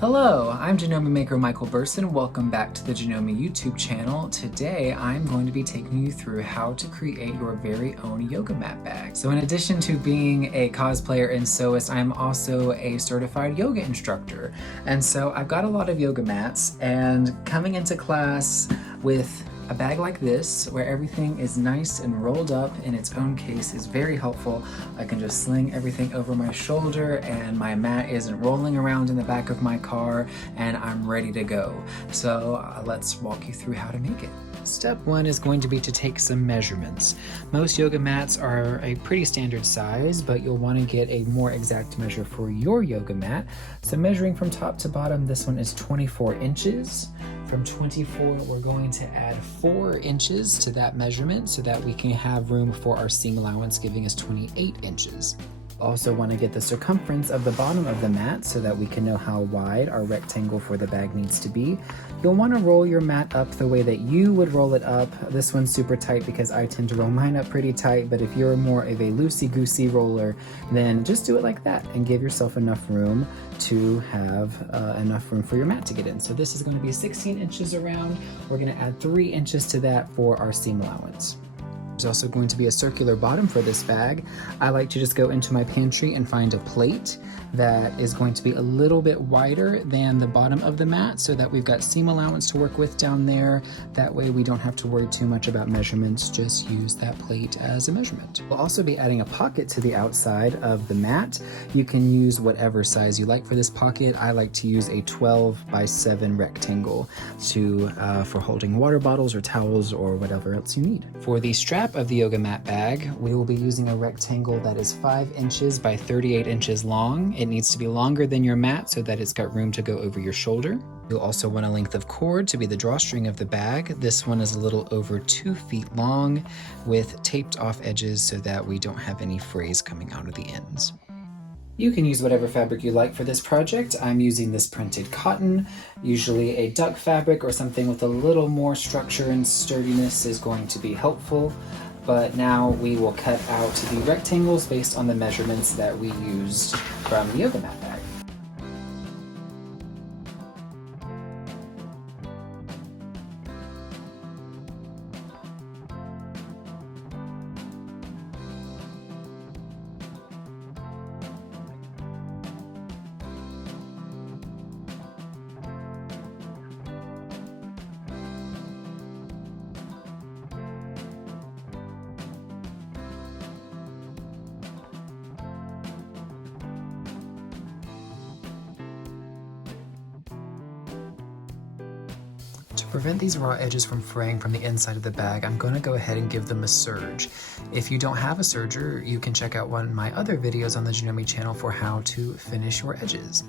Hello, I'm Janome maker Michael Burson. Welcome back to the Janome YouTube channel. Today I'm going to be taking you through how to create your very own yoga mat bag. So in addition to being a cosplayer and sewist, I'm also a certified yoga instructor. And so I've got a lot of yoga mats, and coming into class with a bag like this, where everything is nice and rolled up in its own case, is very helpful. I can just sling everything over my shoulder and my mat isn't rolling around in the back of my car, and I'm ready to go. So let's walk you through how to make it. Step one is going to be to take some measurements. Most yoga mats are a pretty standard size, but you'll want to get a more exact measure for your yoga mat. So measuring from top to bottom, this one is 24 inches. From 24, we're going to add 4 inches to that measurement so that we can have room for our seam allowance, giving us 28 inches. Also want to get the circumference of the bottom of the mat so that we can know how wide our rectangle for the bag needs to be. You'll want to roll your mat up the way that you would roll it up. This one's super tight because I tend to roll mine up pretty tight, but if you're more of a loosey-goosey roller, then just do it like that and give yourself enough room to have enough room for your mat to get in. So this is going to be 16 inches around. We're going to add 3 inches to that for our seam allowance. There's also going to be a circular bottom for this bag. I like to just go into my pantry and find a plate that is going to be a little bit wider than the bottom of the mat so that we've got seam allowance to work with down there. That way we don't have to worry too much about measurements, just use that plate as a measurement. We'll also be adding a pocket to the outside of the mat. You can use whatever size you like for this pocket. I like to use a 12x7 rectangle for holding water bottles or towels or whatever else you need. For the strap of the yoga mat bag, we will be using a rectangle that is 5 inches by 38 inches long. It needs to be longer than your mat so that it's got room to go over your shoulder. You'll also want a length of cord to be the drawstring of the bag. This one is a little over 2 feet long with taped off edges so that we don't have any frays coming out of the ends. You can use whatever fabric you like for this project. I'm using this printed cotton. Usually a duck fabric or something with a little more structure and sturdiness is going to be helpful. But now we will cut out the rectangles based on the measurements that we used from the yoga mat bag. To prevent these raw edges from fraying from the inside of the bag, I'm going to go ahead and give them a serge. If you don't have a serger, you can check out one of my other videos on the Janome channel for how to finish your edges.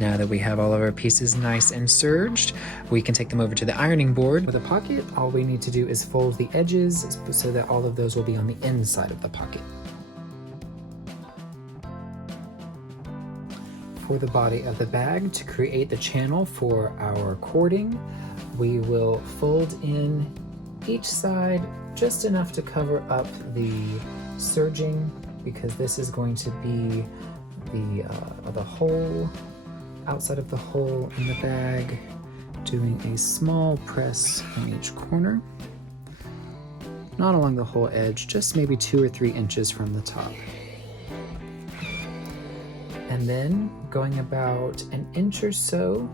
Now that we have all of our pieces nice and serged, we can take them over to the ironing board. With a pocket, all we need to do is fold the edges so that all of those will be on the inside of the pocket. For the body of the bag, to create the channel for our cording, we will fold in each side just enough to cover up the serging, because this is going to be the hole, outside of the hole in the bag, doing a small press on each corner. Not along the whole edge, just maybe 2 or 3 inches from the top. And then going about an inch or so,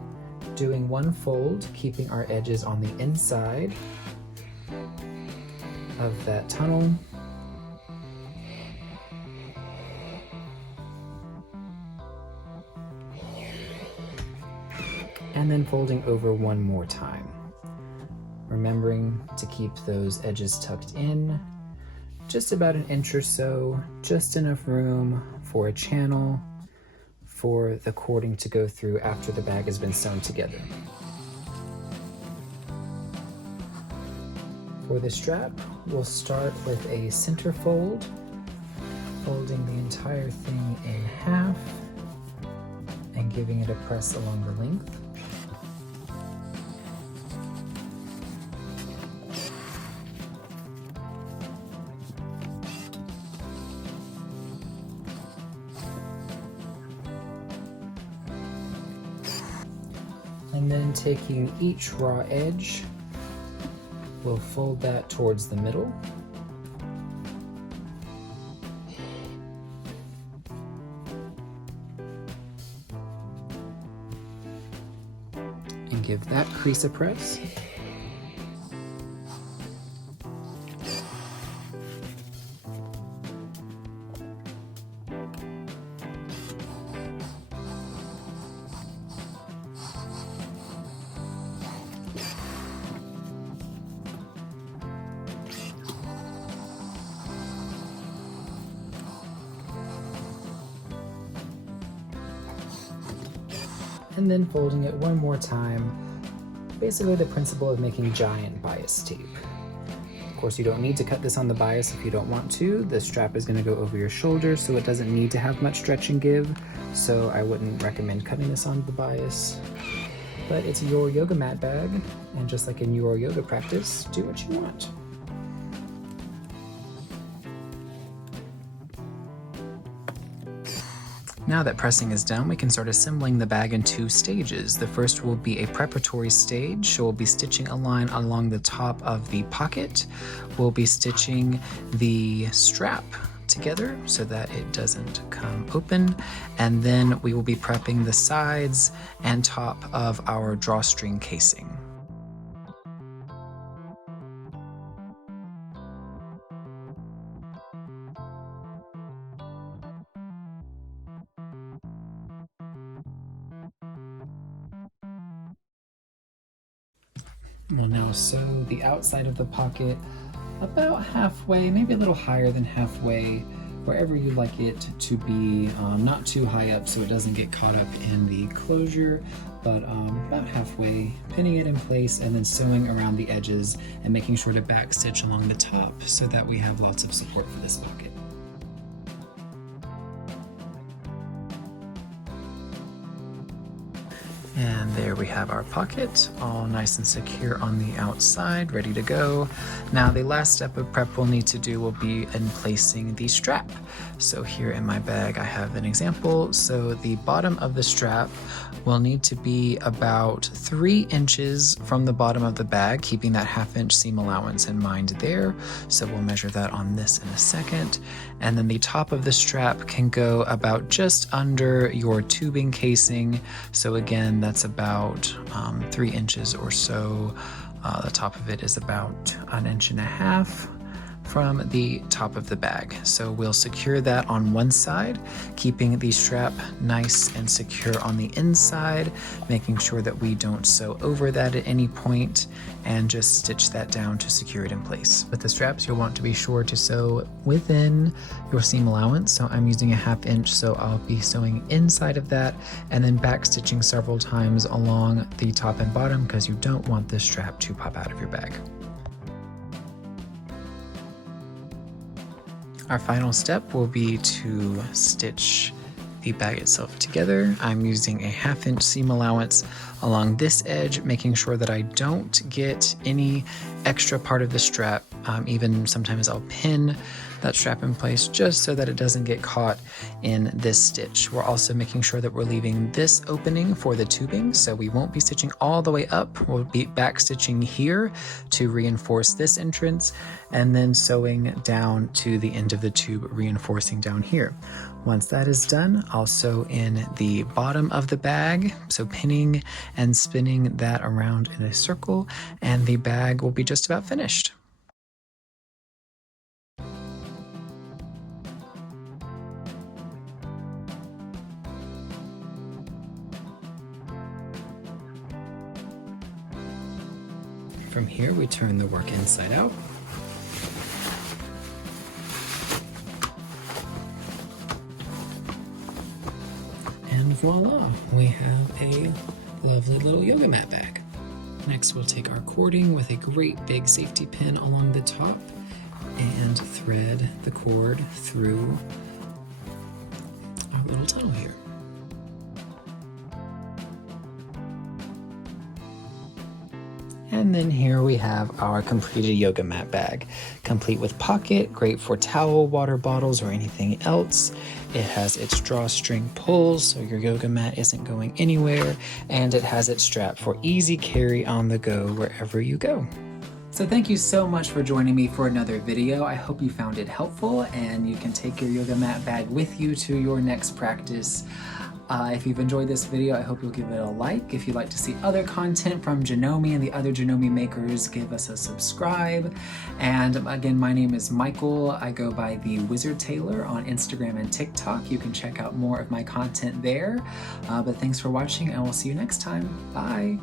doing one fold, keeping our edges on the inside of that tunnel. And then folding over one more time. Remembering to keep those edges tucked in, just about an inch or so, just enough room for a channel for the cording to go through after the bag has been sewn together. For the strap, we'll start with a center fold, folding the entire thing in half and giving it a press along the length. And then taking each raw edge, we'll fold that towards the middle. And give that crease a press. And then folding it one more time. Basically the principle of making giant bias tape. Of course, you don't need to cut this on the bias if you don't want to. The strap is going to go over your shoulder, so it doesn't need to have much stretch and give. So I wouldn't recommend cutting this on the bias. But it's your yoga mat bag, and just like in your yoga practice, do what you want. Now that pressing is done, we can start assembling the bag in 2 stages. The first will be a preparatory stage, so we'll be stitching a line along the top of the pocket. We'll be stitching the strap together so that it doesn't come open, and then we will be prepping the sides and top of our drawstring casing. We'll now sew the outside of the pocket about halfway, maybe a little higher than halfway, wherever you like it to be, not too high up so it doesn't get caught up in the closure, but about halfway, pinning it in place and then sewing around the edges and making sure to back stitch along the top so that we have lots of support for this pocket. And there we have our pocket, all nice and secure on the outside, ready to go. Now the last step of prep we'll need to do will be in placing the strap. So here in my bag I have an example. So the bottom of the strap will need to be about 3 inches from the bottom of the bag, keeping that 1/2 inch seam allowance in mind there. So we'll measure that on this in a second. And then the top of the strap can go about just under your tubing casing. So again, that's about 3 inches or so. The top of it is about 1.5 inches from the top of the bag. So we'll secure that on one side, keeping the strap nice and secure on the inside, making sure that we don't sew over that at any point, and just stitch that down to secure it in place. With the straps, you'll want to be sure to sew within your seam allowance. So I'm using a 1/2 inch, so I'll be sewing inside of that and then back stitching several times along the top and bottom because you don't want this strap to pop out of your bag. Our final step will be to stitch the bag itself together. I'm using a 1/2 inch seam allowance along this edge, making sure that I don't get any extra part of the strap. Even sometimes I'll pin that strap in place just so that it doesn't get caught in this stitch. We're also making sure that we're leaving this opening for the tubing, so we won't be stitching all the way up. We'll be back stitching here to reinforce this entrance and then sewing down to the end of the tube, reinforcing down here. Once that is done, I'll sew in the bottom of the bag, so pinning and spinning that around in a circle, and the bag will be just about finished. From here, we turn the work inside out. And voila, we have a lovely little yoga mat bag. Next, we'll take our cording with a great big safety pin along the top and thread the cord through our little tunnel here. And then here we have our completed yoga mat bag, complete with pocket, great for towel, water bottles, or anything else. It has its drawstring pulls so your yoga mat isn't going anywhere, and it has its strap for easy carry on the go wherever you go. So thank you so much for joining me for another video. I hope you found it helpful and you can take your yoga mat bag with you to your next practice. If you've enjoyed this video, I hope you'll give it a like. If you'd like to see other content from Janome and the other Janome makers, give us a subscribe. And again, my name is Michael. I go by the Wizard Tailor on Instagram and TikTok. You can check out more of my content there. But thanks for watching, and we'll see you next time. Bye.